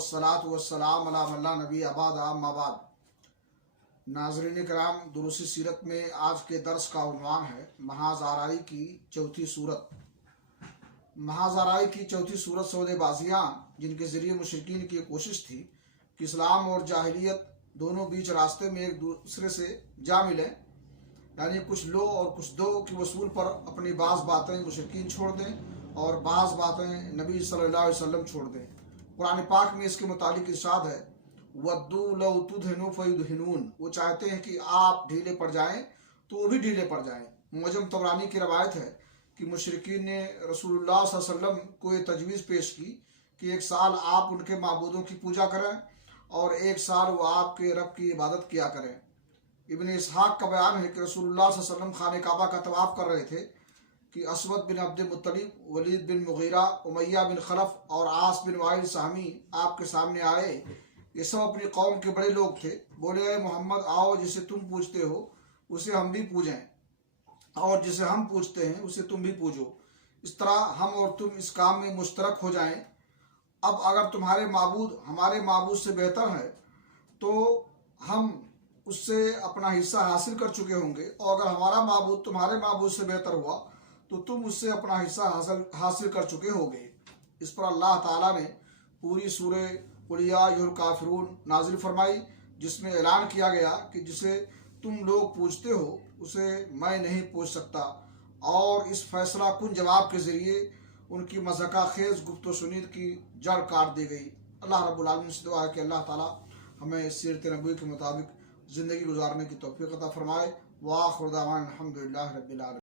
वस्सलातु वस्सलाम अला मन ला नबी अबाद अम्मा बाद। नाज़रीन कराम, दुरूसी सीरत में आज के दर्स का उन्वान है महाज़ आराई की चौथी सूरत। महाज़ आराई की चौथी सूरत सौदेबाजियाँ, जिनके ज़रिए मुशरिकीन की कोशिश थी कि इस्लाम और जाहिलियत दोनों बीच रास्ते में एक दूसरे से जा मिले, यानी कुछ लो और कुछ दो की वसूल पर अपनी बाज़ बातें मुशरिकीन छोड़ दें और बाज़ बातें नबी सल्लल्लाहु अलैहि वसल्लम छोड़ दें। कुरान पाक में इसके मुतालिक इरशाद है, वद्दू लौ तुदहिनु फयुदहिनून। वो चाहते हैं कि आप ढीले पड़ जाएं तो वो भी ढीले पड़ जाएं। मुअज्जम तबरानी की रवायत है कि मुशरिकीन ने रसूलुल्लाह सल्लल्लाहु अलैहि वसल्लम को ये तजवीज़ पेश की कि एक साल आप उनके माबूदों की पूजा करें और एक साल वो आपके रब की इबादत किया करें। इब्न इसहाक का बयान है कि रसूलुल्लाह सल्लल्लाहु अलैहि वसल्लम खाने काबा का तवाफ़ कर रहे थे कि असवद बिन अब्द मुत्तलिब, वलीद बिन मुगीरा, उमैया बिन खलफ और आस बिन वाइल साहमी आपके सामने आए। ये सब अपनी कौम के बड़े लोग थे। बोले, अरे मोहम्मद, आओ जिसे तुम पूजते हो उसे हम भी पूजें और जिसे हम पूजते हैं उसे तुम भी पूजो। इस तरह हम और तुम इस काम में मुश्तरक हो जाएं। अब अगर तुम्हारे माबूद हमारे माबूद से बेहतर है तो हम उससे अपना हिस्सा हासिल कर चुके होंगे, और अगर हमारा माबूद तुम्हारे माबूद से बेहतर हुआ तो तुम उससे अपना हिस्सा हासिल कर चुके होगे। इस पर अल्लाह ताला ने पूरी सूरह कुल या अय्युहल काफिरून नाजिल फरमाई, जिसमें ऐलान किया गया कि जिसे तुम लोग पूछते हो उसे मैं नहीं पूछ सकता, और इस फैसला कुन जवाब के ज़रिए उनकी मज़ाक़ा खेज़ गुफ्तो सुनीद की जड़ काट दी गई। अल्लाह रब्बुल आलमीन से दुआ है कि अल्लाह ताला हमें सीरत नबी के मुताबिक ज़िंदगी गुजारने की तौफ़ीक़ अता फ़रमाए। व आख़िरु दावाना अल्हम्दुलिल्लाहि रब्बिल आलमीन।